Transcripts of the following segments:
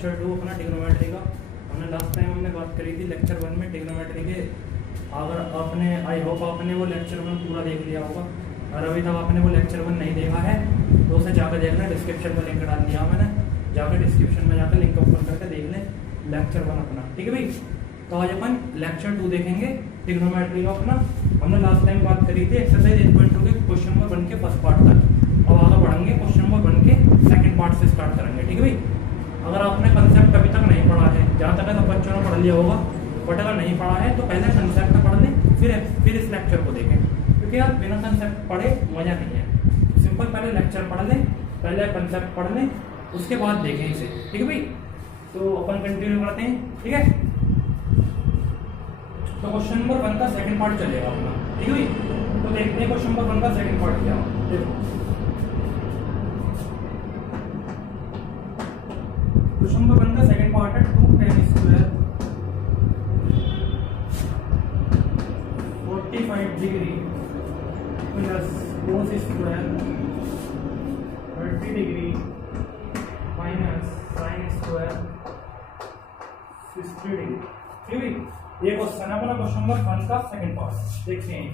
Lecture 2 अपना trigonometry का। हमने लास्ट टाइम बात करी थी लेक्चर 1 में ट्रिग्नोमेट्री के। अगर आपने, आई होप आपने वो लेक्चर 1 पूरा देख लिया होगा, और अभी तक आपने वो लेक्चर 1 नहीं देखा है तो उसे जाकर देखना। डिस्क्रिप्शन में लिंक डाल दिया मैंने, जाकर डिस्क्रिप्शन में जाकर लिंक ओपन करके देख लें लेक्चर 1 अपना, ठीक है भाई। तो आज अपन लेक्चर 2 देखेंगे ट्रिग्नोमेट्री का अपना। हमने लास्ट टाइम बात करी थी एक्सरसाइज 8.2 के क्वेश्चन नंबर 1 के फर्स्ट पार्ट तक। अब आगे बढ़ेंगे क्वेश्चन नंबर 1 के सेकंड पार्ट से स्टार्ट करेंगे, ठीक है भाई। अगर आपने कंसेप्ट अभी तक नहीं पढ़ा है, जहाँ तक है तो बच्चों ने पढ़ लिया होगा, बट अगर नहीं पढ़ा है तो पहले कंसेप्ट पढ़ लें, फिर इस लेक्चर को देखें, क्योंकि यार बिना कंसेप्ट पढ़े मजा नहीं है। सिंपल पहले लेक्चर पढ़ लें, पहले कंसेप्ट पढ़ लें, उसके बाद देखें इसे, ठीक है भाई। तो अपन कंटिन्यू करते हैं, ठीक है। तो क्वेश्चन नंबर 1 का सेकंड पार्ट चलेगा अपना, ठीक है भाई। तो देखते हैं क्वेश्चन नंबर 1 का सेकंड पार्ट क्या है। देखो क्वेश्चन नंबर 1 का सेकंड पार्ट है 2tan² 45 degree plus cos² 30 degree minus sin² 60 degree, ठीक है। ये क्वेश्चन है अपना क्वेश्चन नंबर 1 का सेकंड पार्ट, देखते हैं।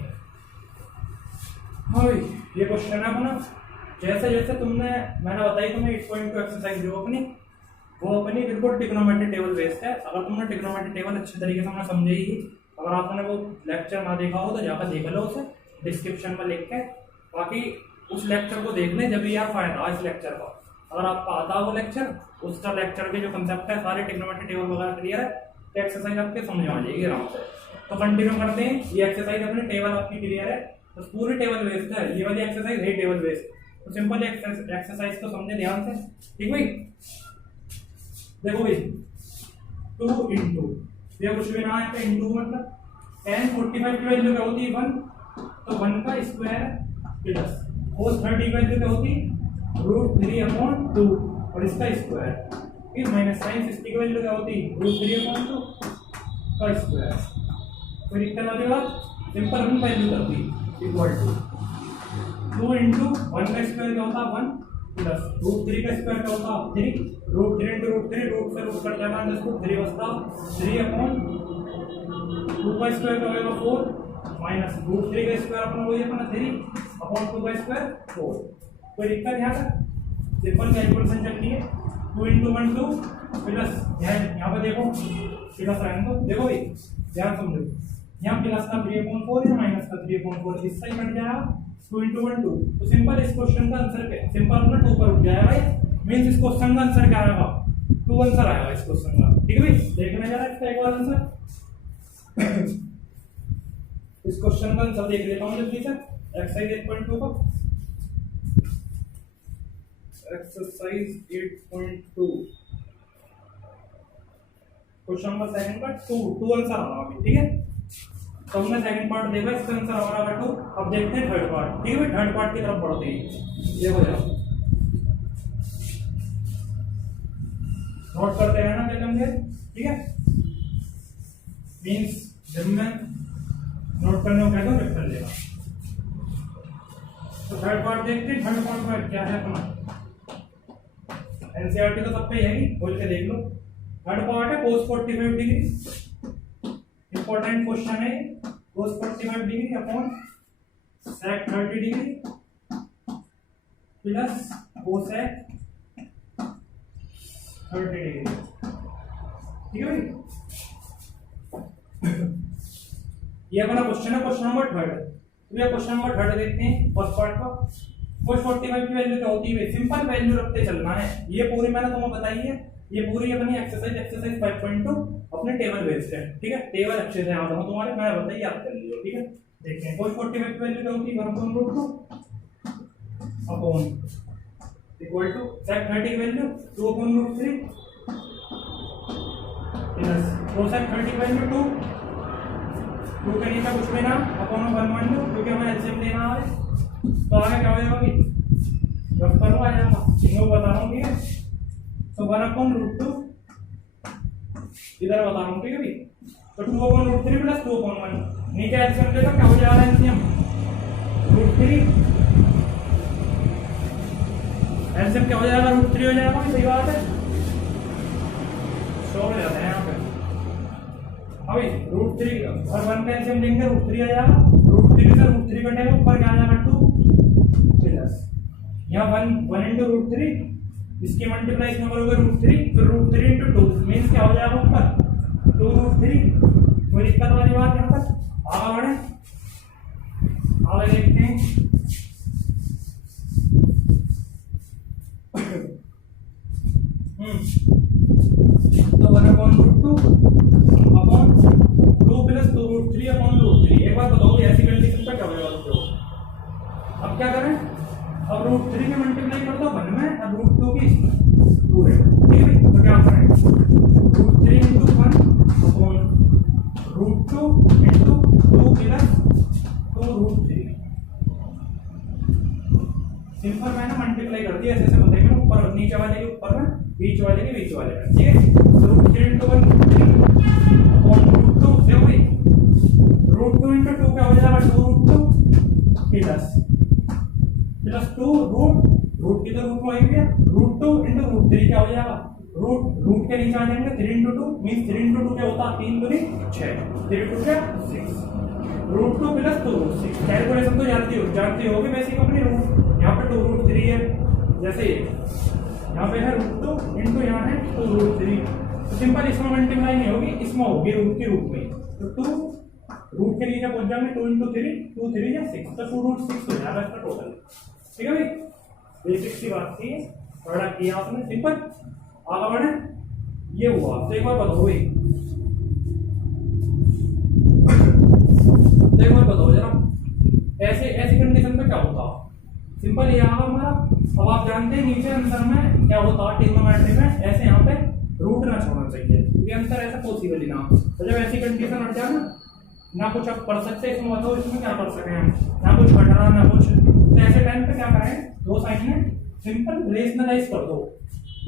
हाँ भाई, ये क्वेश्चन है अपना। जैसे जैसे मैंने बताई तुम्हें 8.2 एक्सरसाइज जो अपनी, वो अपनी बिल्कुल ट्रिग्नोमेट्री टेबल बेस्ड है। अगर तुमने ट्रिग्नोमेट्री टेबल अच्छे तरीके से हमने समझी ही, अगर आपने वो लेक्चर ना देखा हो तो जाकर देख लो उसे डिस्क्रिप्शन में लिख के। बाकी उस लेक्चर को देखने जब यार फायदा इस लेक्चर का। अगर आपको आता वो लेक्चर, उसका लेक्चर के जो कंसेप्ट है सारे ट्रिग्नोमेट्री टेबल वगैरह क्लियर है, तो एक्सरसाइज आपके समझ में आ जाएगी आराम से। तो कंटिन्यू करते हैं। ये एक्सरसाइज अपनी टेबल आपकी क्लियर है, तो पूरी टेबल बेस्ड है। ये वाली एक्सरसाइज है टेबल बेस्ड। तो सिंपल एक्सरसाइज को समझे ध्यान से, ठीक भाई। देखो भाई 2 इंटू, ये कुछ भी ना है तो इंटू मतलब tan 45 की वैल्यू क्या होती है 1, तो 1 का स्क्वायर प्लस cos 30 की वैल्यू क्या होती है √3/2 और इसका स्क्वायर, फिर माइनस sin 60 की वैल्यू क्या होती है √3/2 का स्क्वायर। फिर इतना वाली बात सिंपल हम वैल्यू कर दी इक्वल टू 2 इंटू 1 का स्क्वायर क्या होता है 1 प्लस √3 का स्क्वायर क्या होता है 3, √3 इंटू √3 रूट से रूट कट जाता है, 3 बचता 3/2 का स्क्वायर क्या होगा 4 माइनस √3 का स्क्वायर अपना वही अपना 3/2 का स्क्वायर 4। कोई दिक्कत यहाँ तक? सिंपल कैलकुलेशन चलती है। 2 इंटू 1 2 प्लस यहाँ पे देखो प्लस रहने दो, देखो भाई ध्यान समझो, यहाँ प्लस का 3/4 या माइनस का 3/4 इससे ही कट जाएगा 2 इंटू 1 2। तो सिंपल इस क्वेश्चन का आंसर क्या है, सिंपल अपना 2 पर उठ जाएगा भाई। मींस इस क्वेश्चन का आंसर क्या आएगा 2 आंसर आएगा इस क्वेश्चन का, ठीक है भाई। देखने जरा इसका एक बार आंसर इस क्वेश्चन का आंसर देख लेता हूं जल्दी से। एक्सरसाइज 8.2 का एक्सरसाइज 8.2 क्वेश्चन नंबर सेकंड का 2 आंसर आ रहा है, ठीक है। तो हमने सेकंड पार्ट देखा, इसका आंसर हमारा 2। अब देखते हैं थर्ड पार्ट, ठीक है भाई। थर्ड पार्ट की तरफ बढ़ते हैं। देखो जरा नोट करते रहना जल्दी, ठीक है। मींस जब मैं नोट करने को कहता हूँ जब कर लेगा। तो थर्ड पार्ट देखते हैं। थर्ड पार्ट में क्या है अपना, एनसीईआरटी तो सब पे है ही, खोल के देख लो। थर्ड पार्ट है cos 45 डिग्री। इंपॉर्टेंट क्वेश्चन है cos 45 degree upon sec 30 degree plus cosec 30 degree, ठीक है भाई। ये अपना क्वेश्चन है क्वेश्चन नंबर 3। तो ये क्वेश्चन नंबर 3 देखते हैं फर्स्ट पार्ट का। cos 45 की वैल्यू क्या होती है, सिंपल वैल्यू रखते चलना है। ये पूरी मैंने तुम्हें बताई है, ये पूरी अपनी एक्सरसाइज 5.2 अपने टेबल बेस्ड है, ठीक है। टेबल अच्छे से याद हो तुम्हारे, मैं बताइए याद कर लीजिए, ठीक है। देखते हैं cos 45 की वैल्यू क्या होती है 1/√2 अपॉन इक्वल टू sec 30 की वैल्यू 2/√3 प्लस cosec 30 की वैल्यू 2 के नीचे कुछ भी ना अपॉन 1/2, क्योंकि हमें एलसीएम लेना है। तो आगे क्या हो जाएगा भाई, रफ करो आ जाएगा, इनको बता रहा हूँ, ठीक है। तो 1/√2 इधर बता रहा हूँ, ठीक है भाई। तो 2/√3 प्लस 2/1 नीचे एलसीएम लेकर क्या हो जाएगा एलसीएम √3, एलसीएम क्या हो जाएगा √3 हो जाएगा, सही बात है। भाई रूट 3 और 1 का एलसीएम लेंगे रूट 3 आ जाएगा, रूट 3 से रूट 3 कटेगा, ऊपर क्या आ जाएगा 2 प्लस यहाँ 1 इंटू रूट 3, इसकी मल्टीप्लाई इसमें करोगे रूट 3, फिर रूट 3 इंटू 2 मीन्स क्या हो जाएगा ऊपर 2 रूट 3। कोई दिक्कत वाली बात यहाँ पर? आगे बढ़े, आगे देखते हैं। तो 1/√2 upon 2 plus 2 root 3 upon root 3। एक बार बताओ ऐसी कंडीशन पर क्या होगा दोस्तों? अब क्या करें, अब रूट 3 में मल्टीप्लाई कर दो 1 में, अब रूट 2 की पूरे, ठीक है। तो क्या करें, root 3 into 1 upon root 2 into 2 plus 2 root 3। Simple मैंने मल्टीप्लाई कर दिया, ऐसे बताइए ना, ऊपर नीचे वाले के ऊपर में, बीच वाले के बीच वाले में, ठीक है। Root 3 into 1 root 3 upon root 2 से हुई रूट 2 इंटू 2 क्या हो जाएगा 2 रूट 2 प्लस 2 रूट की तो रूट में आई है, रूट 2 इंटू रूट 3 क्या हो जाएगा रूट के नीचे आ जाएंगे 3 इंटू 2 मीन्स 3 इंटू 2 क्या होता है 3 दूनी 6, 3 इंटू क्या 6, रूट 2 प्लस 2 रूट 6। कैलकुलेशन तो जानती होगी बेसिक अपनी। रूट यहाँ पे 2 रूट 3 है, जैसे यहाँ पे है रूट 2 इंटू यहाँ है 2 रूट 3, तो सिंपल इसमें मल्टीप्लाई नहीं होगी, इसमें होगी रूट के रूप में, तो 2 रूट के नीचे पहुंच जाएंगे 2 इंटू 3 2 3 या 6, तो 2 रूट 6 हो जाएगा इसका टोटल, ठीक है भाई। बेसिक सी बात थी, थोड़ा किया आपने सिंपल, आगे बढ़े। ये हुआ, तो एक बार बताओ भाई, एक बार बताओ जरा ऐसी कंडीशन में क्या होता? सिंपल ये आगा हमारा। अब आप जानते हैं नीचे आंसर में क्या होता है ट्रिग्नोमेट्री में, ऐसे यहाँ पे रूट ना छोड़ना चाहिए क्योंकि आंसर ऐसा पॉसिबल ही ना। तो जब ऐसी कंडीशन हट जाए ना कुछ आप पढ़ सकते, इसमें बताओ इसमें क्या कर सके हम, ना कुछ घट रहा ना कुछ, तो ऐसे टाइम पे क्या करें, दो साइड में सिंपल रेशनलाइज कर दो,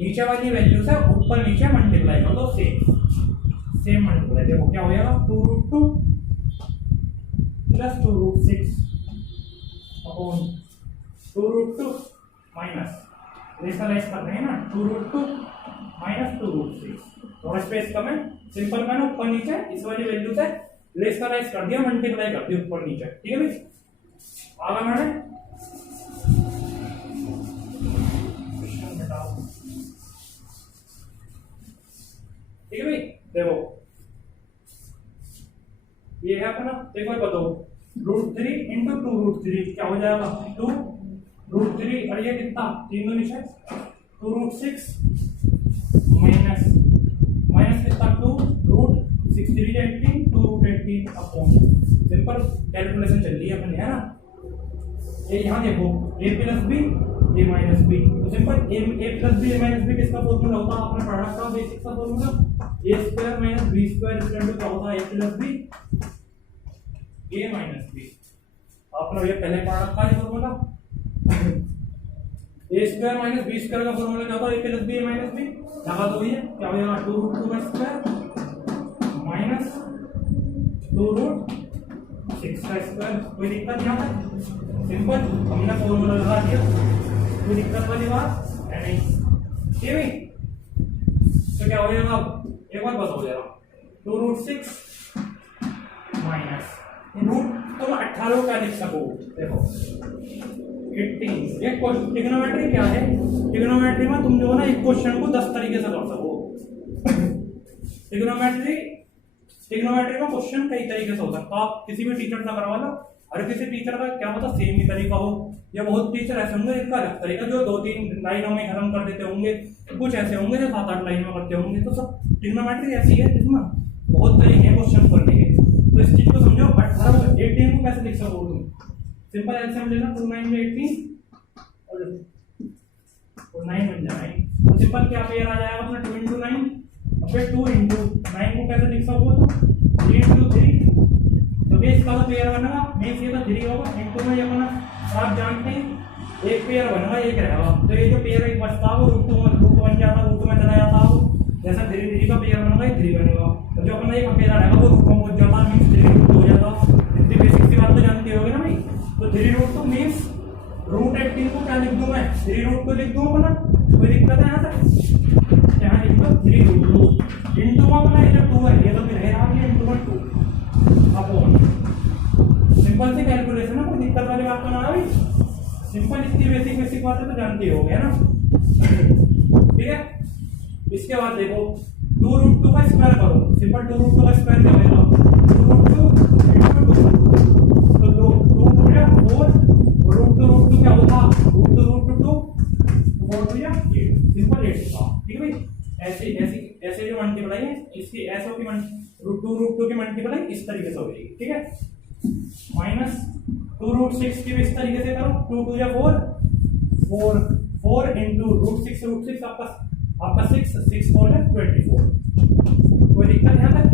नीचे वाली वैल्यू से ऊपर नीचे मल्टीप्लाई कर दो, सेम मल्टीप्लाई। देखो क्या हो जाएगा 2 root 2 plus 2 root 6 upon 2 root 2 minus rationalise कर रहे हैं ना 2 रूट 2 माइनस 2 रूट 6, थोड़ा स्पेस कम है, सिंपल मैंने ऊपर नीचे इस वाली वैल्यू से रेशनलाइज कर दिया, मल्टीप्लाई कर दिया ऊपर नीचे, ठीक है भाई। आगे मैंने ठीक है भाई। देखो ये है अपना, एक बार बताओ रूट 3 इंटू 2 रूट 3 क्या हो जाएगा 2 रूट 3 और ये कितना 3 दो नीचे 2 रूट 6 माइनस कितना 2 root 6 3 18 2 root 18 upon, simple calculation चल रही है अपने, है ना। ये यहाँ देखो a plus B A minus B, तो simple A plus B A minus B किसका फॉर्मूला होता है, आपने पढ़ा था बेसिक का formula, A square minus B square equal to क्या होता है A plus B A minus B. आपने ये पहले पढ़ा रखा है formula, A square minus B square का फॉर्मूला क्या होता है A plus B A minus B, लगा दो ये क्या हो जाएगा 2 रूट 2 का स्क्वायर माइनस 2 रूट 6 का स्क्वायर। कोई दिक्कत यहाँ पे, सिंपल हमने फॉर्मूला लगा दिया, कोई दिक्कत वाली बात है नहीं, ठीक है। तो क्या हो जाएगा एक बार बताओ जरा 2 रूट 6 माइनस रूट, तुम 18 क्या लिख सको, देखो 18। एक ट्रिग्नोमेट्री क्या है, ट्रिग्नोमेट्री में तुम जो है ना एक क्वेश्चन को 10 तरीके से कर सको। ट्रिग्नोमेट्री में क्वेश्चन कई तरीके से हो सकता है, आप किसी भी टीचर से करवा लो, हर किसी टीचर का क्या होता सेम ही तरीका हो, या बहुत टीचर ऐसे होंगे जिनका अलग तरीका जो 2-3 लाइनों में खत्म कर देते होंगे, कुछ ऐसे होंगे जो 7-8 लाइन में करते होंगे। तो सब ट्रिग्नोमेट्री ऐसी है जिसमें बहुत तरीके हैं क्वेश्चन करने के, तो इस चीज को समझो। 18 18 को कैसे लिख सको तुम, सिंपल एलसीएम लेना 2 9 में 18 और 9 बन जाए, तो सिंपल क्या पेयर आ जाएगा अपना 2 into 9, और फिर 2 into 9 को कैसे लिख सको तो 3 into 3, तो बेस का पेयर बनेगा, बेस ये तो 3 होगा इनटू में ये अपना आप जानते हैं एक पेयर बनेगा एक रहेगा, तो ये जो पेयर एक बचता है वो रूट बन जाता है, रूट में चला जाता है, जैसा 3 का पेयर बनेगा ये 3 बनेगा, तो जो अपना एक पेयर रहेगा वो रूट में पहुंच जाता है, मींस 3 रूट हो जाता। इतनी बेसिक सी बात तो जानते होगे ना भाई। तो 3 रूट तो मींस रूट 18 को क्या लिख दूं मैं 3 रूट को लिख दूं अपना, कोई दिक्कत है यहाँ तक, यहाँ लिख दो 3 रूट इंटू वन अपना इधर टू है, ये तो फिर है यहाँ into one two upon, simple सी कैलकुलेशन है, कोई दिक्कत वाली बात तो ना भाई, सिंपल इतनी बेसिक बेसिक बातें तो जानती हो गया ना। ठीक है, इसके बाद देखो 2 रूट 2 का स्क्वायर करो, सिंपल 2 रूट 2 का स्क्वायर क्या होगा 2 रूट 2 इंटू 2, तो 2 2 2 या 4 रूट 2 क्या होगा रूट 2 4 2 या 8, सिंपल 8 था। ठीक है भाई, ऐसे ऐसे ऐसे जो मल्टीप्लाई है इसकी ऐसो की रूट 2 की मल्टीप्लाई इस तरीके से हो जाएगी। ठीक है, माइनस 2 रूट 6 की भी इस तरीके से करो, 2 2 या 4 4 4 इंटू रूट 6 आपका 6 6 4 है 24, कोई दिक्कत यहाँ तक?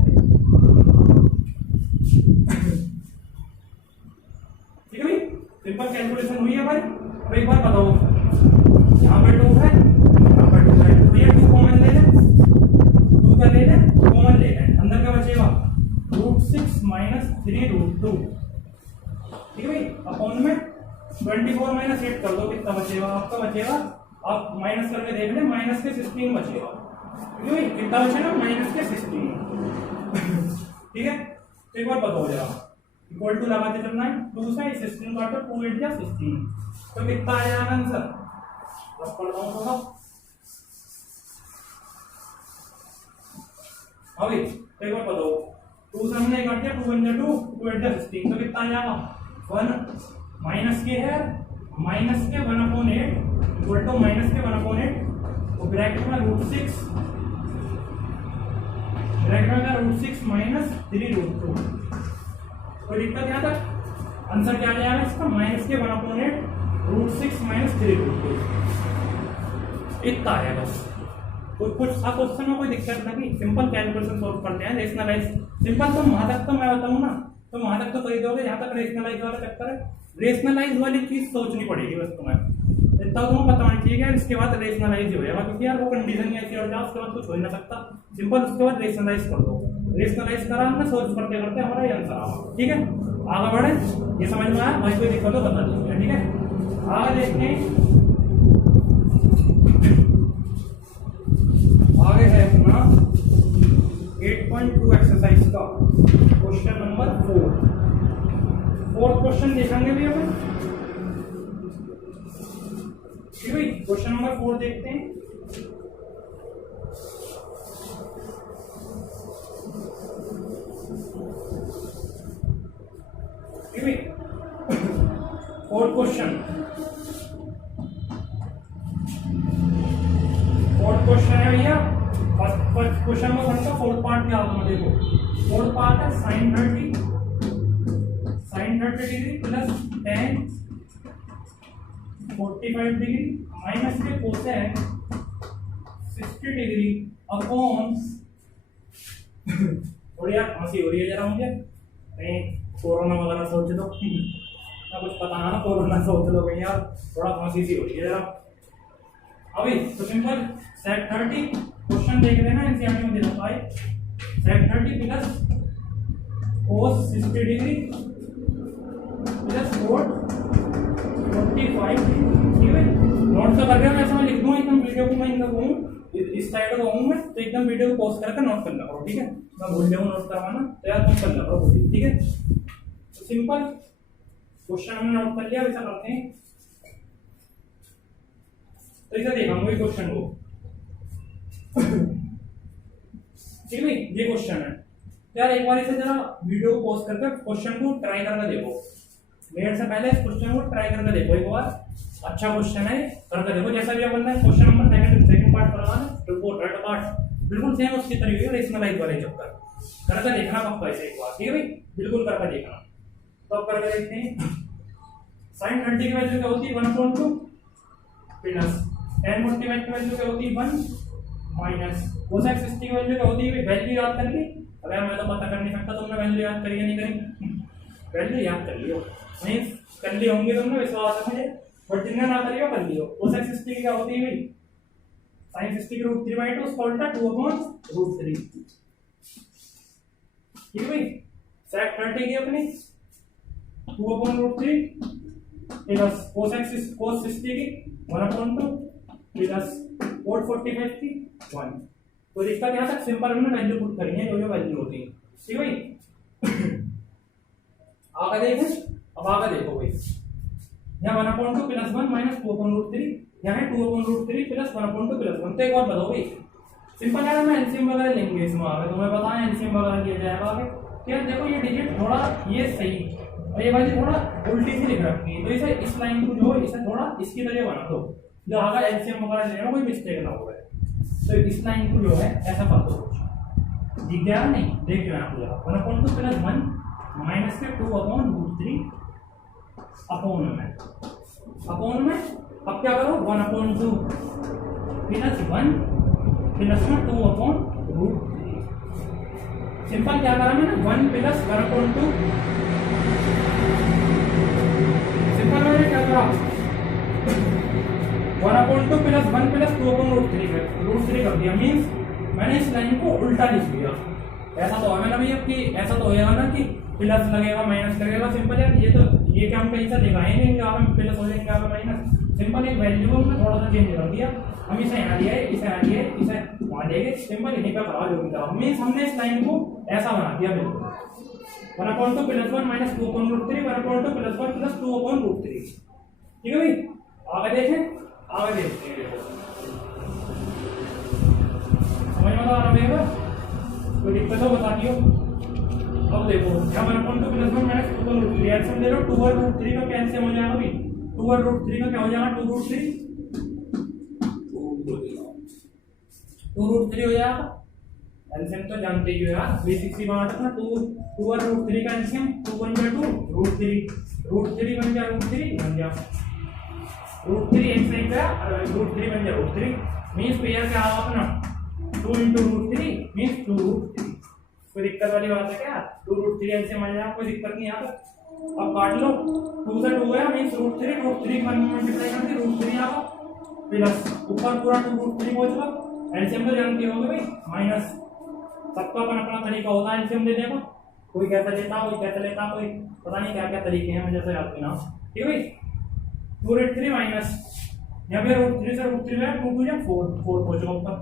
ठीक है भाई, सिंपल कैलकुलेशन हुई है भाई। अब एक बार बताओ, यहाँ पर 2 है, यहाँ पर 2 है, तो ये 2 कॉमन ले लें, 2 का ले लें, कॉमन ले लें, अंदर क्या बचेगा रूट 6 माइनस 3 रूट 2। ठीक है भाई, अपॉन में 24 माइनस 8 कर दो, कितना बचेगा आपका, बचेगा आप माइनस करके देख लें, माइनस के 16 बचेगा। ठीक है भाई, कितना बचेगा माइनस के 16। ठीक है, तो एक बार बताओ जरा, इक्वल टू लगाते चलना है, 2 से 16 काटो, 2 8 या 16, तो कितना आया आंसर, अब पढ़ता हूँ थोड़ा। अभी एक बार बताओ, 2 से हमने काट दिया, 2 1 जा 2, 2 8 जा 16, तो कितना आ जाएगा 1 माइनस के है, माइनस के 1/8 इक्वल टू माइनस के 1/8, तो ब्रैकेट में रूट 6, ब्रैकेट में रूट 6 माइनस 3 रूट 2, कोई दिक्कत यहाँ तक? आंसर क्या आ जाएगा इसका, माइनस के 1/8 रूट 6 माइनस 3 रूट 2, इतना आएगा बस। कुछ सा क्वेश्चन में कोई दिक्कत नहीं, सिंपल कैलकुलेशन सॉल्व करते हैं, रेशनलाइज सिंपल, तो वहां तक तो मैं बताऊं ना, तो वहां तक तो कर दोगे, यहाँ तक रेशनलाइज वाला चक्कर है, रेशनलाइज वाली चीज सोचनी पड़ेगी बस तुम्हें, इतना तुम्हें पता होना चाहिए, इसके बाद रेशनलाइज हो जाएगा, क्योंकि यार वो कंडीशन ही ऐसी और जाओ, उसके बाद कुछ हो ही ना सकता, सिंपल उसके बाद रेशनलाइज कर दो, रेशनलाइज करा हमने, सोल्व करते करते हमारा ये आंसर आवा। ठीक है, आगे बढ़े, ये समझ में आया, भाई कोई दिक्कत हो बता दीजिए। ठीक है, आगे देखते हैं, आगे है अपना 8.2 एक्सरसाइज का क्वेश्चन नंबर 4, फोर्थ क्वेश्चन देखेंगे भी अपन। ठीक है, क्वेश्चन नंबर 4 देखते हैं। फोर्थ क्वेश्चन, है भैया, फर्स्ट क्वेश्चन में बनता फोर्थ पार्ट क्या होगा देखो, फोर्थ पार्ट है sin 30 degree plus tan 45 degree minus के कोसेक 60 डिग्री अपॉन, थोड़ी यार हंसी हो रही है जरा मुझे, कहीं कोरोना वगैरह सोच दो ना, कुछ पता ना कोरोना सोच लो कहीं यार, थोड़ा हंसी सी हो रही है जरा। अभी तो सिंपल sec 30 क्वेश्चन देख लेना, एनसीईआरटी में दे रखा है, sec 30 plus cos 60 degree plus cot 45 degree. ठीक है, नोट तो कर रहे हो, मैं समझ लिख दूंगा एकदम, वीडियो को मैं इस साइड को आऊँ मैं, तो एकदम वीडियो को पॉज करके नोट कर लो करो। ठीक है, मैं भूल जाऊँ नोट करवाना, तो यार तुम कर लो करो। ठीक है, तो सिंपल क्वेश्चन हमने नोट कर लिया, वैसा करते हैं, तो इसे देखा वही क्वेश्चन को। ठीक है, ये क्वेश्चन है यार, एक बार इसे जरा वीडियो को पॉज करके क्वेश्चन को ट्राई करके देखो, मेरे से पहले इस क्वेश्चन को ट्राई करके देखो एक बार, अच्छा क्वेश्चन है, करके देखो, जैसा भी अपन ने क्वेश्चन नंबर सेकंड पार्ट करवाना, रिपोर्ट थर्ड पार्ट बिल्कुल सेम उसी तरीके से रेशनलाइज वाले चक्कर करके देखना पक्का ऐसे एक बार। ठीक है भाई, बिल्कुल करके देखना। तो अब करके देखते हैं, sin 30 की वैल्यू क्या होती है 1/2 प्लस tan 45 की वैल्यू क्या होती है 1 माइनस cosec 60 की वैल्यू क्या होती है, वैल्यू याद करके, अगर मैं तो पता कर नहीं सकता, तुमने वैल्यू याद करी नहीं करी, वैल्यू याद कर लियो, नहीं कर ली होंगी तुमने, विश्वास है मुझे, बट जिन्हें ना करियो कर लियो। cosec 60 क्या होती है भाई, sin 60 की √3/2 उसका उल्टा 2/√3। ठीक है भाई, sec 30 की अपनी 2/√3 प्लस cos 60 की 1/2 प्लस cot 45 की 1। तो इसका यहाँ तक सिंपल हमने वैल्यू पुट करी है, जो वैल्यू होती है। ठीक है भाई। आगे देखें, अब आगे देखो भाई, यहाँ 1/2 प्लस 1 माइनस 2/√3, यहाँ है 2/√3 प्लस 1/2 प्लस 1। तो एक और बताओ भाई, सिंपल है, मैं एलसीएम वगैरह लेंगे इसमें आगे, तुम्हें पता है एलसीएम वगैरह लिया जाएगा आगे। क्या देखो ये डिजिट थोड़ा ये सही और ये वाली थोड़ा उल्टी सी लिख रखी है, तो इसे इस लाइन को जो है इसे थोड़ा इसकी तरह बना दो, जो आगे एलसीएम वगैरह लेना कोई मिस्टेक ना हो। तो इस लाइन को जो है ऐसा कर दो, दिख गया नहीं, देख लो आपको यहाँ 1/2 प्लस 1 माइनस के 2/√3 अपॉन में अब क्या करो 1/2 प्लस 1 प्लस में 2/√3। सिंपल क्या करा मैंने 1 प्लस 1/2, सिंपल मैंने क्या करा 1/2 प्लस 1 प्लस 2/√3 कर दिया। मीन्स मैंने इस लाइन को उल्टा लिख दिया। ऐसा तो है ना भैया कि ऐसा तो होगा ना कि प्लस लगेगा माइनस लगेगा, सिंपल है ये। तो ये क्या हम कहीं से दिखाएंगे कि आप प्लस हो जाएंगे आप माइनस, सिंपल एक वैल्यू को हमने थोड़ा सा चेंज कर दिया। हम इसे यहाँ दिया है, इसे यहाँ दिया है, इसे वहाँ देंगे, सिंपल यहीं पर खराब हो गया। मीन्स हमने इस लाइन को ऐसा बना दिया बिल्कुल 1/2 प्लस 1 माइनस 2/√3 1/2 प्लस 1 प्लस 2/√3। ठीक है भाई, आगे देखें, आगे देखते हैं। समझ में आ रहा है, कोई दिक्कत हो बता दियो। अब देखो यहाँ 1/2 प्लस 1 माइनस 2/√3 एलसीएम ले लो, 2/√3 का कैंसिल हो जाएगा भाई, 2/√3 का क्या हो जाएगा 2√3 हो जाएगा। एलसीएम तो जानते ही हो यार, बेसिक सी बात है। 2/√3 का एलसीएम 2 बन गया 2 √3 बन गया √3 एक सही गया √3 बन गया √3। मीन्स पेयर क्या आया अपना 2 × √3 मीन्स 2√3। कोई दिक्कत वाली बात है क्या? 2√3 एलसीएम आ जाएगा, कोई दिक्कत नहीं। यहाँ अब काट लो, 2 से 2 गया मीन्स √3 मल्टीप्लाई कर दी √3 आएगा प्लस ऊपर पूरा 2√3 पहुंचेगा। एलसीएम तो जानते होगे भाई, माइनस सबका अपना अपना तरीका होता है एलसीएम देने का। कोई कैसा लेता, कोई कैसा लेता, कोई पता नहीं क्या क्या तरीके हैं, मुझे तो याद नहीं ना। ठीक है भाई, 2√3 माइनस यहाँ पे √3 से √3 में 2 2 4 पहुंचेगा ऊपर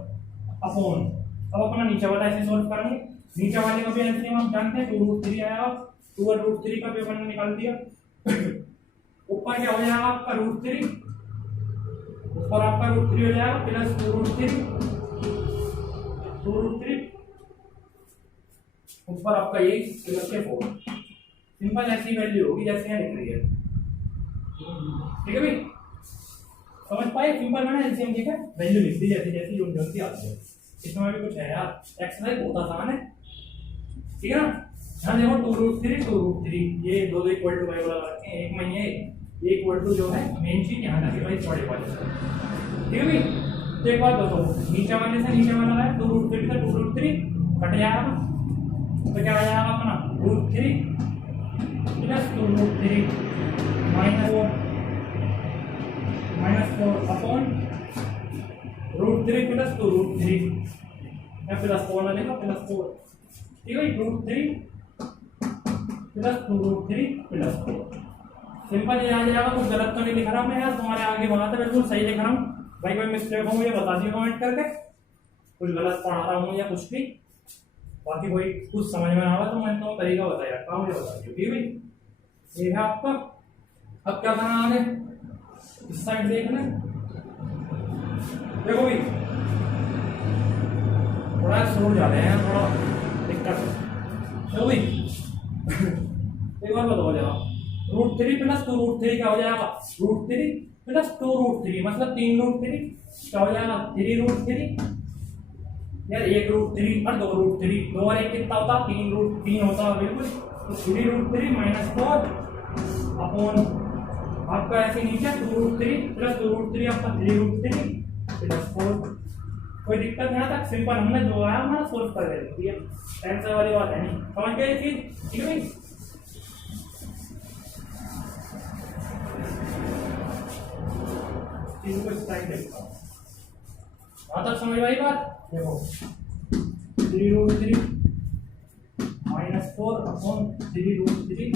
अपॉन। अब अपना नीचे वाला ऐसे सॉल्व करेंगे, नीचे वाले का भी एलसीएम हम जानते हैं 2√3 आएगा, 2/√3 का भी अपन निकाल दिया। ऊपर क्या हो जाएगा आपका √3, ऊपर आपका √3 हो जाएगा प्लस 2√3 ऊपर आपका ये प्लस के 4। सिंपल ऐसी वैल्यू होगी जैसे यहाँ लिख रही है। ठीक है भाई, समझ पाए? सिंपल मैंने एलसीएम की वैल्यू लिख दी जैसी जैसी जो जल्दी आती है। इसमें भी कुछ है यार, एक्सरसाइज बहुत आसान है। ठीक है ना, यहाँ देखो 2√3 ये दो इक्वल टू वाला रखे हैं, एक में ये इक्वल टू जो है मेन चीज यहाँ लगे भाई बड़े वाले से। ठीक है भाई, तो एक बात बताओ, नीचे वाले से नीचे वाला है 2√3 से 2√3 कट जाएगा, तो क्या आ जाएगा अपना √3 प्लस 2√3 -4 अपॉन √3 प्लस 2√3 या प्लस 4 ना लेगा प्लस 4। ठीक है, √3 प्लस 2√3 प्लस 4। सिंपल ये आ जाएगा। कुछ गलत तो नहीं लिख रहा मैं यार, तुम्हारे आगे बात है, बिल्कुल सही लिख रहा हूँ भाई। कोई मिस्टेक हो मुझे बता दिए कमेंट करके, कुछ गलत पढ़ा रहा हूँ या कुछ भी, बाकी कोई कुछ समझ में ना आवा तो मैं तो तरीका बता रखा हूँ, मुझे बता दियो। ठीक है भाई, ये है आपका। अब क्या करना आगे, इस साइड देखना, देखो भाई थोड़ा स्लो जाते हैं, थोड़ा दिक्कत है। तो भाई एक बार बताओ जाओ, √3 प्लस 2√3 क्या हो जाएगा √3 प्लस 2√3 मतलब 3√3 क्या हो जाएगा 3√3 यार 1√3 और 2√3 2 और 1 कितना होता 3 होता है बिल्कुल। तो 3√3 -4 अपॉन आपका ऐसे नीचे 2√3 प्लस 2√3 आपका 3√3 प्लस 4। कोई दिक्कत नहीं आता, सिंपल हमने जो आया हमारा सोल्व कर देती है, टेंशन वाली बात है नहीं। समझ गए चीज? ठीक है भाई, चीज को इस टाइम देखता हूँ वहां तक समझ आई बात। देखो 3√3 -4 अपॉन 3√3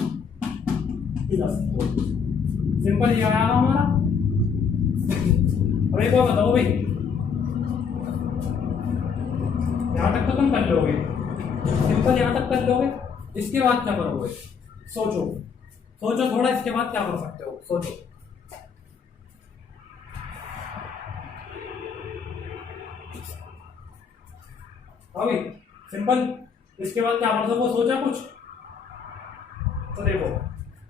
प्लस 4। सिंपल ये आया हमारा। अब एक बार बताओ भाई, यहाँ तक तो तुम कर लोगे, सिंपल यहाँ तक कर लोगे। इसके बाद क्या करोगे, सोचो सोचो थोड़ा, इसके बाद क्या कर सकते हो, सोचो। अभी सिंपल इसके बाद क्या कर सको, सोचा कुछ तो देखो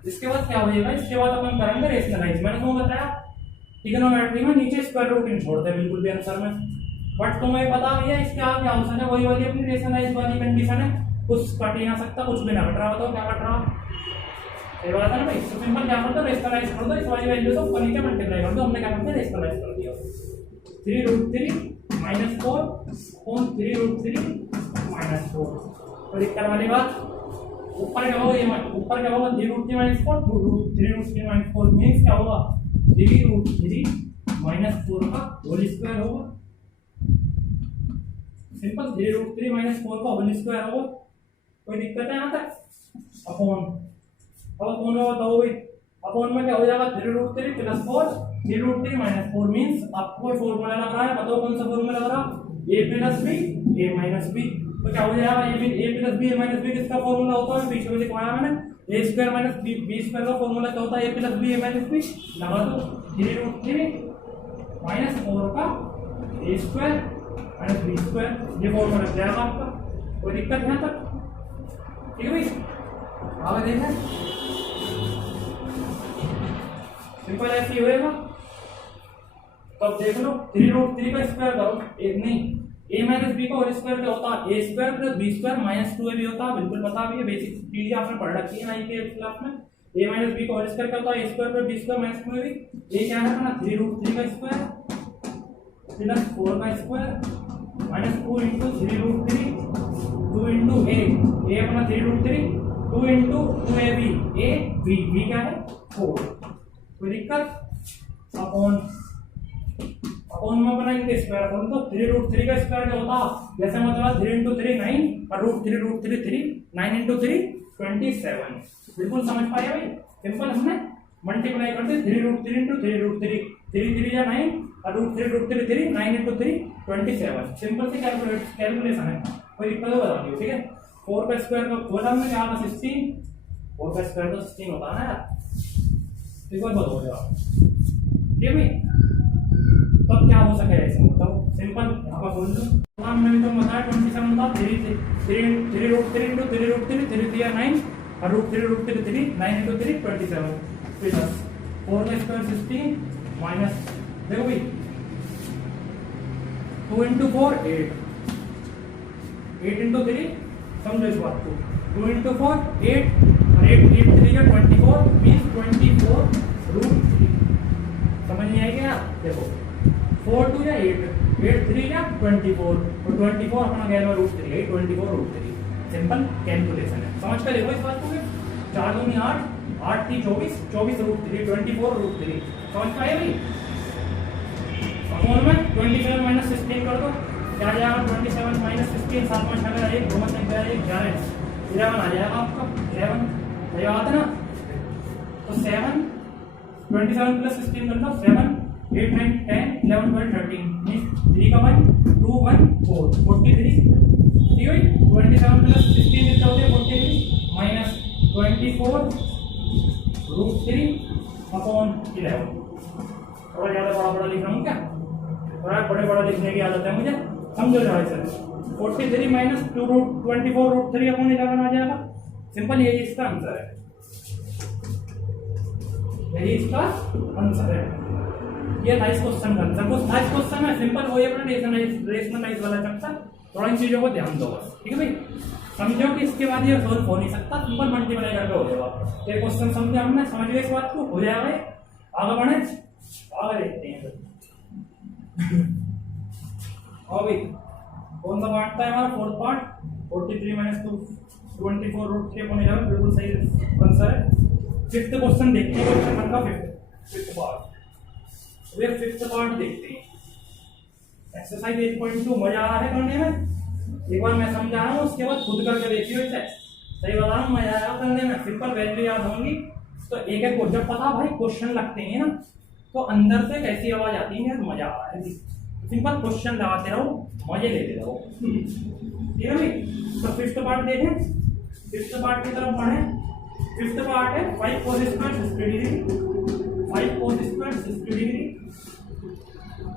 इसके बाद क्या हो जाएगा, इसके बाद अपन करेंगे रेशनलाइज। मैंने तुम्हें बताया ट्रिग्नोमेट्री में नीचे स्क्वायर रूट नहीं छोड़ते बिल्कुल भी आंसर में, बट तुम्हें पता भैया इसके आगे ऑप्शन है वही वाली अपनी रेशनलाइज वाली कंडीशन है, कुछ कट ही ना सकता कुछ भी ना कट रहा। बताओ क्या कट रहा, ये बात है ना भाई। तो सिंपल क्या करता है, रेशनलाइज कर दो इस वाली वैल्यू से ऊपर नीचे मल्टीप्लाई कर दो। हमने क्या करते हैं, रेशनलाइज कर दिया। 3√3 - 4 कौन 3√3 - 4। तो दिक्कत वाली बात, ऊपर क्या होगा, ये ऊपर क्या होगा 3√3 - 4, 3√3 - 4 मींस क्या होगा 3√3 - 4 का होल स्क्वायर होगा। सिंपल 3√3 - 4 का होल स्क्वायर होगा। कोई दिक्कत है यहाँ तक। अपॉन, अब अपॉन में बताओ भाई, अपॉन में क्या हो जाएगा 3√3 + 4, 3√3 - 4 मींस आपको फॉर्मूला लग रहा है, बताओ कौन सा फॉर्मूला लग रहा है, a + b a - b। तो क्या हो जाएगा, a + b a - b किसका फॉर्मूला होता है, पीछे में लिखवाया मैंने, a² - b² का फॉर्मूला क्या होता है, a + b a - b। लगा दो 3√3 - 4 का a² - b², ये फॉर्मूला लग जाएगा आपका। कोई दिक्कत यहाँ तक, ठीक है भाई। आगे देखें, सिंपल ऐसे ही होएगा। तो अब देख लो 3√3 का स्क्वायर करो, एक नहीं a - b का होल स्क्वायर क्या होता है, a² + b² - 2ab होता है। बिल्कुल पता भी है, बेसिक चीजें आपने पढ़ रखी है 9th के क्लास में। a - b का होल स्क्वायर क्या होता है, a² + b² - 2ab। ये क्या है अपना 3√3 का स्क्वायर + 4 का स्क्वायर -2 × 3√3 2 × a अपना 3√3 2 × 2ab a b क्या है 4। कोई दिक्कत। अपॉन में बनाएंगे स्क्वायर अपॉन, तो 3√3 का स्क्वायर क्या होता है, जैसे मतलब 3 × 3 9 और √3 3 9 × 3 27। बिल्कुल समझ पाए भाई। सिंपल हमने मल्टीप्लाई कर दी 3√3 × 3√3 3 3 या 9 और √3 3 9 × 3 27। सिंपल से कैलकुलेशन है, कोई दिक्कत हो बता दियो, ठीक है। 4 का स्क्वायर का बोला हमने क्या था 16, 4 का स्क्वायर तो 16 होता है ना, एक बार बताओ जरा ये भाई। तब क्या हो सके ऐसे, बताओ सिंपल यहाँ पर बोल दो। हमने तो बताया 27 था, 3√3 × 3√3 3 3 9 और √3 3 9 × 3 27 प्लस 4 का स्क्वायर 16 माइनस देखो भाई 2 × 4 8 8 × 3 समझो इस बात को 2 × 4 8 और 8 3 का 24 मींस 24√3। समझ नहीं आएगा, देखो 4 2 या 8 8 3 या 24 और 24 अपना गया √3 है 24√3। सिंपल कैलकुलेशन है, समझ कर देखो इस बात को। 4 2 8 8 3 24 24√3 24√3 समझ पाए भाई। अपॉन में 27 - 16 कर दो, क्या आ जाएगा 27 - 16 7 में 6 1 2 में 11 11 आ जाएगा आपका 11। सही बात है ना। तो 7 27 + 16 कर लो 7 8 9 10 11 12 13 मींस 3 का 1 2 1 4 43। ठीक है 27 + 16 कितना होता है 43 माइनस 24√3 अपॉन 11। थोड़ा ज़्यादा बड़ा लिख रहा हूँ क्या, थोड़ा बड़ा लिखने की आदत है मुझे, समझो जरा इसे। 43 माइनस 24√3 अपॉन 11 आ जाएगा। सिंपल यही इसका आंसर है, यही इसका आंसर है। ये था इस क्वेश्चन का आंसर। कुछ था इस क्वेश्चन में सिंपल वही अपना रेशनलाइज वाला चैप्टर, थोड़ा इन चीजों को ध्यान दो बस, ठीक है भाई। समझो कि इसके बाद ये सॉल्व हो नहीं सकता, सिंपल मल्टीप्लाई करके हो जाएगा। ये क्वेश्चन समझे हमने, समझ गए इस बात को, हो जाएगा। आगे बढ़े, आगे देखते हैं। और भाई कौन सा पार्ट था हमारा, फोर्थ पार्ट 43 - 2 24√3 अपॉन 11 बिल्कुल सही आंसर है। फिफ्थ क्वेश्चन देखते हैं, क्वेश्चन नंबर का फिफ्थ पार्ट। वे फिफ्थ पार्ट देखते हैं। एक्सरसाइज 8.2 मजा आ रहा है करने में, एक बार मैं समझा रहा हूँ उसके बाद खुद करके देखियो इसे। सही बता रहा हूँ, मजा आया करने में, सिंपल वैल्यू याद होंगी तो एक एक को जब पता भाई क्वेश्चन लगते हैं ना तो अंदर से कैसी आवाज आती है, मजा आ रहा है। सिंपल क्वेश्चन लगाते रहो, मजे लेते रहो। ठीक है भाई। तो फिफ्थ पार्ट देखें, फिफ्थ पार्ट की तरफ बढ़े। फिफ्थ पार्ट है 5 cos square 60 degree, 5 cos square 60 degree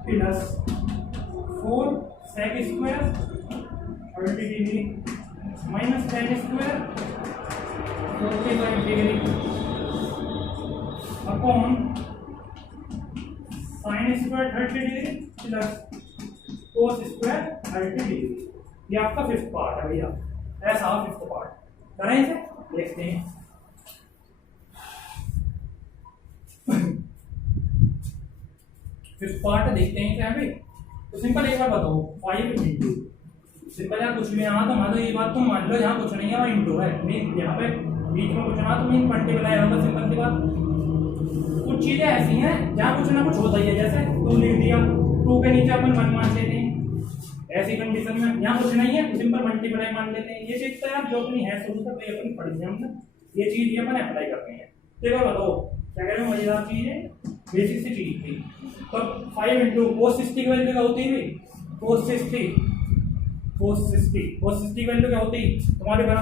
plus 4 sec square 30 degree minus tan square 45 degree upon sin square 30 degree plus cos square 30 degree. ये आपका फिफ्थ पार्ट है भैया, ऐसा फिफ्थ पार्ट करें इसे, देखते हैं। फिफ्थ पार्ट देखते हैं क्या है भाई। तो सिंपल एक बार बताओ 5 इंटू, सिंपल यहाँ कुछ भी यहाँ तो मान लो, ये बात तुम मान लो यहाँ कुछ नहीं है, वहाँ इंटू है, मीन यहाँ पे बीच में कुछ ना तो मीन मल्टीप्लाई होगा, सिंपल सी बात। कुछ चीजें ऐसी हैं जहाँ कुछ ना कुछ होता ही है, जैसे 2 लिख दिया, 2 के नीचे अपन 1 मान लेते हैं, ऐसी कंडीशन में यहाँ कुछ नहीं है तो सिंपल मल्टीप्लाई मान लेते हैं। ये चीज तो यार जो अपनी है शुरू तक ये अपनी पढ़ी है हमने, ये चीज ये अपन अप्लाई करते हैं। देखो बताओ क्या कह रहे हो, मजेदार चीज है, बेसिक सी चीज थी। तो 5 इंटू cos 60 की वैल्यू क्या होती है, cos 60 की वैल्यू क्या होती है तुम्हारे 1/2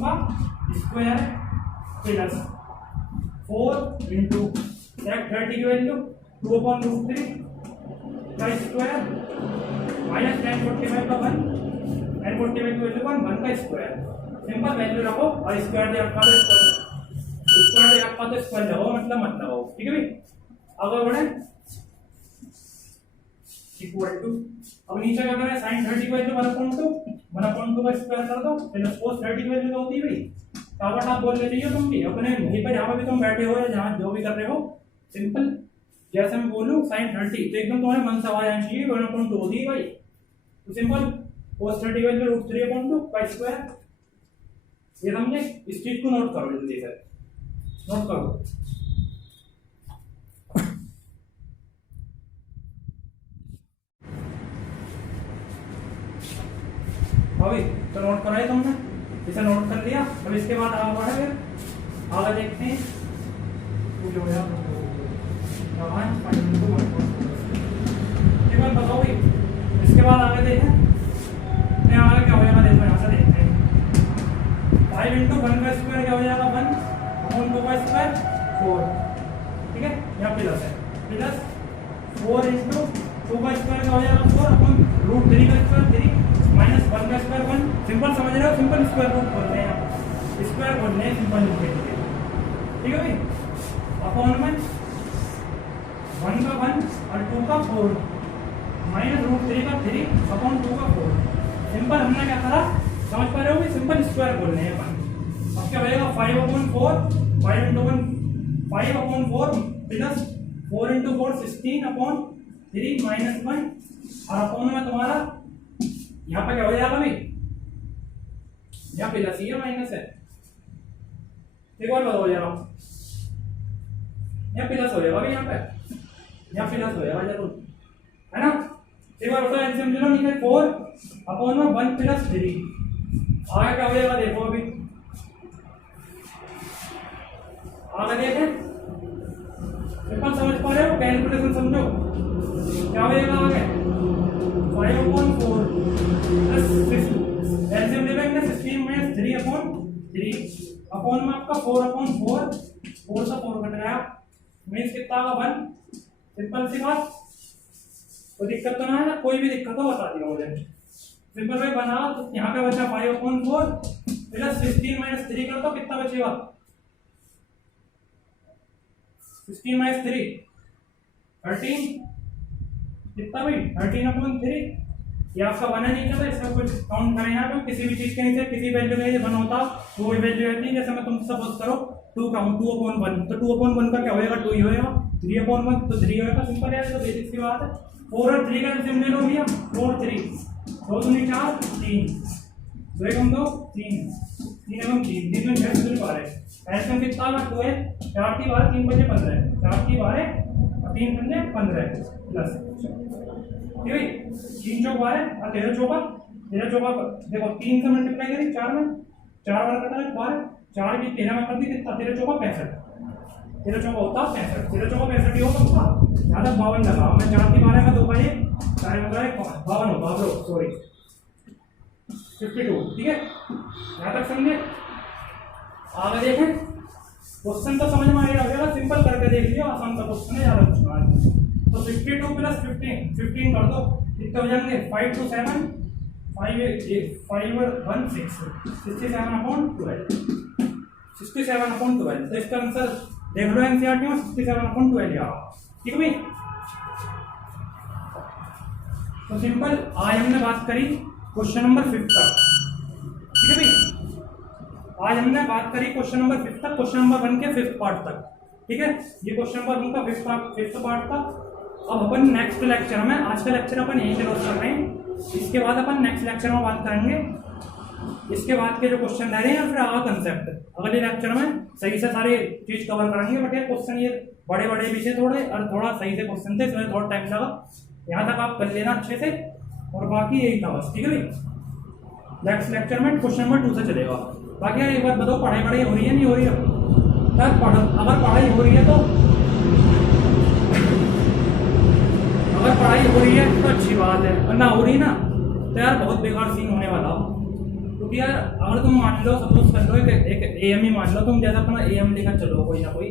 का स्क्वायर प्लस 4 इंटू sec 30 की वैल्यू 2/√3 का स्क्वायर माइनस tan 45 का 1, tan 45 की वैल्यू 1 का स्क्वायर। सिंपल वैल्यू रखो और स्क्वायर दे रखा तो स्क्वायर दे रखा तो स्क्वायर लगाओ, मतलब मत लगाओ। ठीक है भाई, आगे बढ़े। इक्वल टू, अब नीचे क्या करें, sin 30 की वैल्यू 1/2 का स्क्वायर कर दो प्लस cos 30 की वैल्यू क्या होती है भाई, कावट आप बोल लेते हो तुम भी अपने वहीं पर जहाँ पे भी तुम बैठे हो या जहाँ जो भी कर रहे हो। सिंपल जैसे मैं बोलूँ sin 30 तो एकदम तुम्हारे मन से आवाज आनी चाहिए 1/2 होती है भाई। तो सिंपल cos 30 की वैल्यू √3/2 का स्क्वायर। ये समझे, इस चीज को नोट करो जल्दी से, नोट करो। अभी तो नोट कराई तुमने, इसे नोट कर लिया। अब इसके बाद आगे बढ़े, आगे देखते हैं जो है बताओ भाई। इसके बाद आगे देखें आगे क्या हो जाएगा, देखो यहाँ से देखते हैं। 5 इंटू 1 का स्क्वायर क्या हो जाएगा, 1/2 का स्क्वायर 4। ठीक है, यहाँ प्लस है, प्लस 4 इंटू 2 का स्क्वायर क्या हो जाएगा 4/√3 का स्क्वायर 3 माइनस 1 का स्क्वायर 1। सिंपल समझ रहे हो, सिंपल स्क्वायर रूट बोलते हैं, स्क्वायर बोलते हैं सिंपल लिख देंगे। ठीक है भाई, अपॉन में 1 का 1 और 2 का 4 माइनस √3 का 3/2 का 4। सिंपल हमने क्या करा समझ पा रहे हो, सिंपल स्क्वायर बोल रहे हैं अपन। अब क्या बनेगा 5/4 5 इंटू 1 5/4 प्लस 4 इंटू 4 16/3 माइनस 1 और अपॉन में तुम्हारा यहाँ पे क्या हो जाएगा भाई, यहाँ प्लस ही है माइनस है, एक बार बताओ जाएगा, यहाँ प्लस हो जाएगा भाई, यहाँ प्लस हो जाएगा जरूर, है ना। एक बार बताओ एलसीएम ले लो, निकले 4/1 प्लस 3। आगे क्या हो जाएगा देखो, अभी आगे देखें, सिंपल समझ पा रहे हो, कैलकुलेशन समझो क्या हो जाएगा आगे 5/4 प्लस 6 एलसीएम ले लेंगे 16 में 3/3 अपॉन में आपका 4/4 4 से 4 कट गया, मीन्स कितना होगा 1। सिंपल सी बात, कोई दिक्कत तो ना है ना, कोई भी दिक्कत हो बता दिया मुझे। सिंपल भाई बनाओ, तो यहाँ पे बचा 5/4 प्लस 16 माइनस 3 कर दो, कितना बचेगा 16 माइनस 3 13, कितना भाई 13/3। ये आपका बना नहीं चला, इसका कुछ काउंट करें यहाँ पे, किसी भी चीज के नीचे किसी वैल्यू के नीचे बना होता तो वही वैल्यू रहती है। जैसे मैं तुमसे सपोज करो 2 काउंट 2/1 तो 2/1 का क्या होएगा 2 ही होएगा, 3/1 तो 3 होएगा। सिंपल है, तो बेसिक सी बात है। 4 और 3 का एलसीएम ले लो भैया, 4 3 2 दूनी 4 3 2 1 2 3 3 1 3 3 में 6 दूनी 12 एलसीएम कितना होगा 2 है 4 की 12 3 5 15 4 की 12 और 3 5 15 प्लस ठीक है 3 चौक 12 और 13 चौका देखो 3 से मल्टीप्लाई करें 4 में 4 बार कटा है 12 4 की 13 में कर दी कितना 13 चौका 65 13 चौका होता 65, 13 चौका 65 ही हो सकता, यहाँ तक 52 लगा, मैं 4 की 12 में 2 का 1, 4 में 52 होगा, सॉरी 52, ठीक है, यहाँ तक समझे। आगे देखें, क्वेश्चन तो समझ में आ गया होगा, सिंपल करके देख लियो, आसान सा क्वेश्चन है, ज़्यादा कुछ नहीं। तो 52 प्लस 15 कर दो, कितने हो जाएंगे, 5 2 7 5 1 6 67/12, 67/12। तो इसका आंसर देख लो एनसीईआरटी में 67/12 यार, ठीक है भाई। तो सिंपल आज हमने बात करी क्वेश्चन नंबर 5 तक, ठीक है भाई। आज हमने बात करी क्वेश्चन नंबर 5 तक, क्वेश्चन नंबर 1 के 5th पार्ट तक, ठीक है। ये क्वेश्चन नंबर 1 का 5th पार्ट था। अब अपन नेक्स्ट लेक्चर में, आज का लेक्चर अपन यहीं क्लोज कर रहे हैं, इसके बाद अपन नेक्स्ट लेक्चर में बात करेंगे इसके बाद के जो क्वेश्चन रह रहे हैं, फिर आगे कंसेप्ट अगले लेक्चर में सही से सारी चीज कवर करेंगे। बट ये क्वेश्चन ये बड़े बड़े विषय थोड़े और थोड़ा सही से क्वेश्चन थे, इसमें थोड़ा टाइम लगा, यहाँ तक आप कर लेना अच्छे से, और बाकी यही था बस, ठीक है भाई। नेक्स्ट लेक्चर में क्वेश्चन नंबर 2 से चलेगा। बाकी यार एक बात बताओ, पढ़ाई हो रही है नहीं हो रही है? अगर पढ़ाई हो रही है तो अच्छी बात है, और ना हो रही ना तो यार बहुत बेकार सीन होने वाला हो। क्योंकि यार अगर तुम मान लो, सपोज कर लो एक एम ही मान लो तुम, जैसा अपना एम लेकर चलो कोई ना कोई,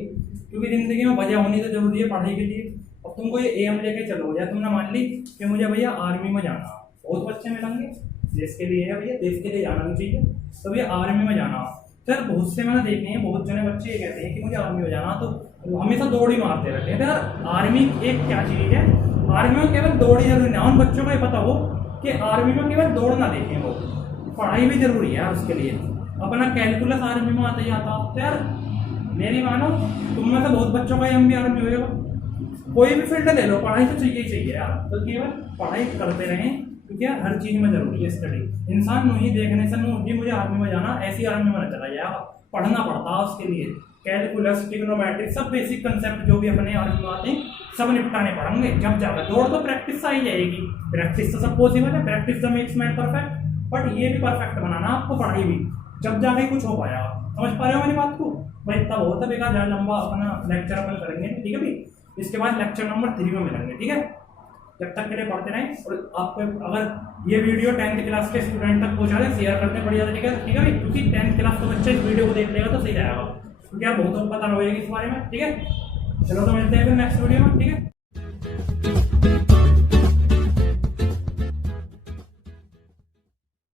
क्योंकि जिंदगी में वजह होनी तो जरूरी है पढ़ाई के लिए। अब तुम कोई एम लेके चलो, या तुमने मान ली कि मुझे भैया आर्मी में जाना, बहुत बच्चे मिलेंगे देश के लिए है भैया, देश के लिए जाना भी चाहिए, तो भैया आर्मी में जाना। सर बहुत से मैंने देखे हैं, बहुत जने बच्चे ये कहते हैं कि मुझे आर्मी में जाना, तो हमेशा दौड़ ही मारते रहते हैं। तो यार आर्मी एक क्या चीज़ है, आर्मी में केवल दौड़ ही जरूरी नहीं, उन बच्चों को ये पता हो कि आर्मी में केवल दौड़ ना देखें, वो पढ़ाई भी जरूरी है उसके लिए। अपना कैलकुलस आर्मी में आता ही आता। तो यार मेरी मानो, तुम में से बहुत बच्चों का एम भी आर्मी होगा, कोई भी फील्ड ले लो, पढ़ाई तो चाहिए ही चाहिए यार। तो केवल पढ़ाई करते रहें, क्योंकि यार हर चीज में जरूरी है स्टडी। इंसान नहीं देखने से नहीं मुझे आर्मी में जाना, ऐसी आर्मी में न चला जाएगा, पढ़ना पड़ता है उसके लिए। कैलकुलस, ट्रिग्नोमेट्रिक, सब बेसिक कंसेप्ट जो भी अपने आर्मी में आते हैं सब निपटाने पड़ेंगे। जब जाकर दौड़ तो प्रैक्टिस से आई जाएगी, प्रैक्टिस तो सब पॉसिबल है, practice the makes man perfect, but ये भी परफेक्ट बनाना आपको, पढ़ाई भी, जब जाके कुछ हो पाएगा। समझ पा रहे हो मेरी बात को भाई? इतना बहुत है, बेकार ज़्यादा लंबा अपना लेक्चर अपन करेंगे, ठीक है भाई। इसके बाद लेक्चर नंबर 3 में मिलेंगे, ठीक है। जब तक के लिए पढ़ते रहें, और आपको अगर ये वीडियो 10th क्लास के स्टूडेंट तक पहुँचा दें, शेयर करते बढ़िया तरीके से, ठीक है भाई। क्योंकि 10th क्लास का बच्चा इस वीडियो को देख लेगा तो सही रहेगा, क्योंकि यार बहुत पता ना होगा इस बारे में, ठीक है। चलो तो मिलते हैं फिर नेक्स्ट वीडियो में, ठीक है।